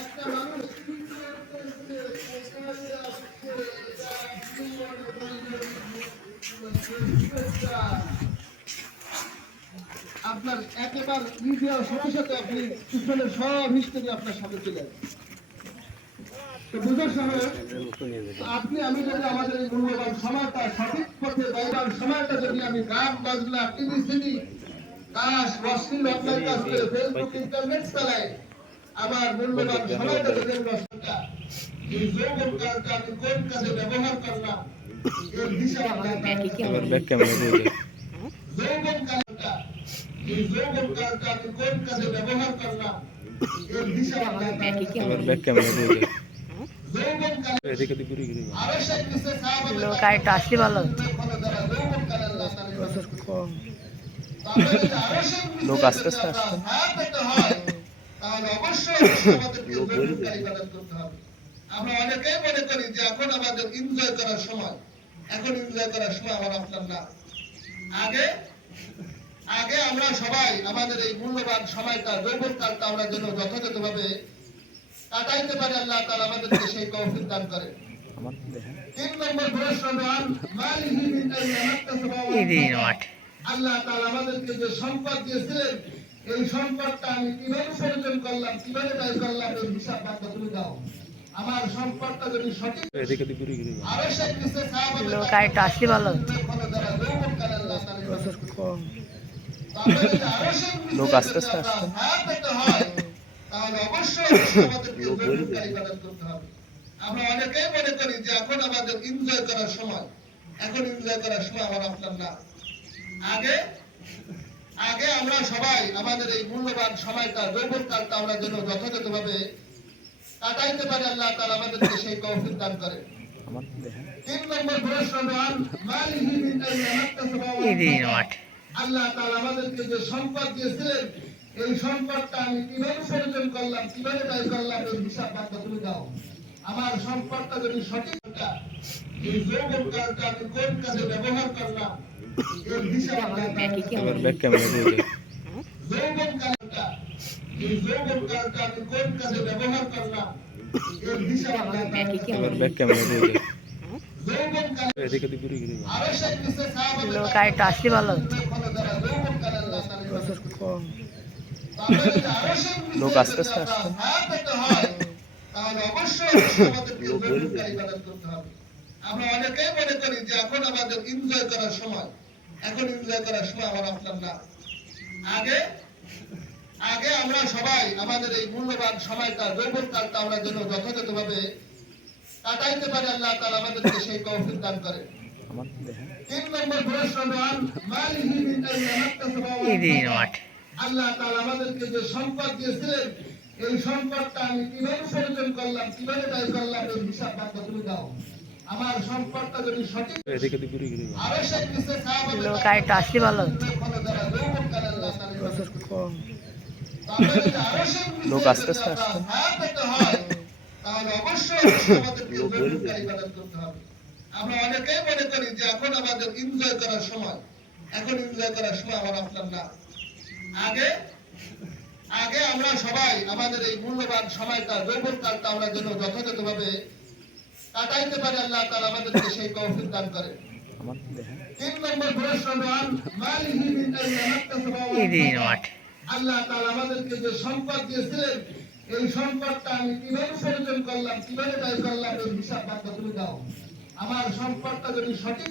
একটা মানুষ আপনার একেবারে নিজের সাথে সাথে আপনি পিছনের সব হিস্ট্রি আপনার সাথে চলে আসবে। তো বুঝার সময় আপনি আমি যদি আমাদের এই মূল্যবান সময়টা সঠিক পথে ব্যবহার সময়টা যদি আমি গান বাজনা টিভি সিডি কাজ অশ্লীল অনলাইন কাজ করে ফেসবুক ইন্টারনেট চালাই আমার মূল্যবান সময়টা যদি এই যৌবন কালটা আমি কোন কাজে ব্যবহার করলাম এর দিশা যৌবন কালটা এই যৌবন কালটা আমি কোন কাজে ব্যবহার করলাম এর দিশা लोग असली वाला लोग आस्ते आस्ते আমরা অনেকেই মনে করি যে এখন আমাদের এনজয় করার সময়, এখন এনজয় করার সময় আমার আপনার না। আগে আগে আমরা সবাই আমাদের এই মূল্যবান সময়টা যৌবন কালটা আমরা যেন যথাযথভাবে কাটাইতে পারি, আল্লাহ তাআলা আমাদেরকে সেই তৌফিক দান করেন। 3 নম্বর প্রশ্ন মালিহি মিন আইয়ামাত আল্লাহ তাআলা আমাদেরকে যে সম্পদ দিয়েছিলেন এই সম্পদটা আমি কিভাবে উপার্জন করলাম, কিভাবে ব্যয় করলাম এই হিসাব বার্তা তুমি দাও। আমার সম্পদটা যদি সঠিক আরো সেই কিছু সাহাবাদের लोग असली वाला लोग आस्ते आस्ते তাহলে অবশ্যই আমাদেরকে জরুরি ইবাদত করতে হবে। আমরা অনেকেই মনে করি যে এখন আমাদের এনজয় করার সময়, এখন এনজয় করার সময় আমার আপনার না। আগে আগে আমরা সবাই আমাদের এই মূল্যবান সময়টা যৌবন কালটা আমরা যেন যথাযথভাবে কাটাইতে পারি, আল্লাহ তাআলা আমাদেরকে সেই তৌফিক দান করেন। 3 নম্বর প্রশ্ন মালিহি মিন আইয়ামাত আল্লাহ তাআলা আমাদেরকে যে সম্পদ দিয়েছিলেন এই সম্পদটা আমি কিভাবে উপার্জন করলাম, কিভাবে ব্যয় করলাম এই হিসাব বার্তা তুমি দাও। আমার সম্পদটা যদি সঠিক এই যৌবন কালটা আমি কোন কাজে ব্যবহার করলাম এর হিসাব যৌবন কালটা এই যৌবন কালটা আমি কোন কাজে ব্যবহার করলাম এর হিসাব যৌবন কাল আরো সেই কিছু সাহাবাদের लोग असली वाला लोग आस्ते आस्ते তাহলে অবশ্যই আমাদেরকে জরুরি ইবাদত করতে হবে। আমরা অনেকেই মনে করি যে এখন আমাদের এনজয় করার সময়, এখন এনজয় করার সময় আমার আপনার না। আগে আগে আমরা সবাই আমাদের এই মূল্যবান সময়টা যৌবন কালটা আমরা যেন যথাযথভাবে কাটাইতে পারি, আল্লাহ তাআলা আমাদেরকে সেই তৌফিক দান করেন। 3 নম্বর প্রশ্ন মালিহি মিন আইয়ামাত আল্লাহ তাআলা আমাদেরকে যে সম্পদ দিয়েছিলেন এই সম্পদটা আমি কিভাবে উপার্জন করলাম, কিভাবে ব্যয় করলাম এই হিসাব বার্তা তুমি দাও। আমার সম্পদটা যদি সঠিক আরো সেই কিছু সাহাবাদের लोग असली वाला लोग आस्ते आस्ते তাহলে অবশ্যই আমাদেরকে জরুরি ইবাদত করতে হবে। আমরা অনেকেই মনে করি যে এখন আমাদের এনজয় করার সময়, এখন এনজয় করার সময় আমার আপনার না। আগে আগে আমরা সবাই আমাদের এই মূল্যবান সময়টা যৌবন কালটা আমরা যেন যথাযথভাবে কাটাইতে পারি, আল্লাহ তাআলা আমাদেরকে সেই তৌফিক দান করেন। 3 নম্বর প্রশ্ন মালিহি মিন আইয়ামাত আল্লাহ তাআলা আমাদেরকে যে সম্পদ দিয়েছিলেন এই সম্পদটা আমি কিভাবে উপার্জন করলাম, কিভাবে ব্যয় করলাম এই হিসাব বার্তা তুমি দাও। আমার সম্পদটা যদি সঠিক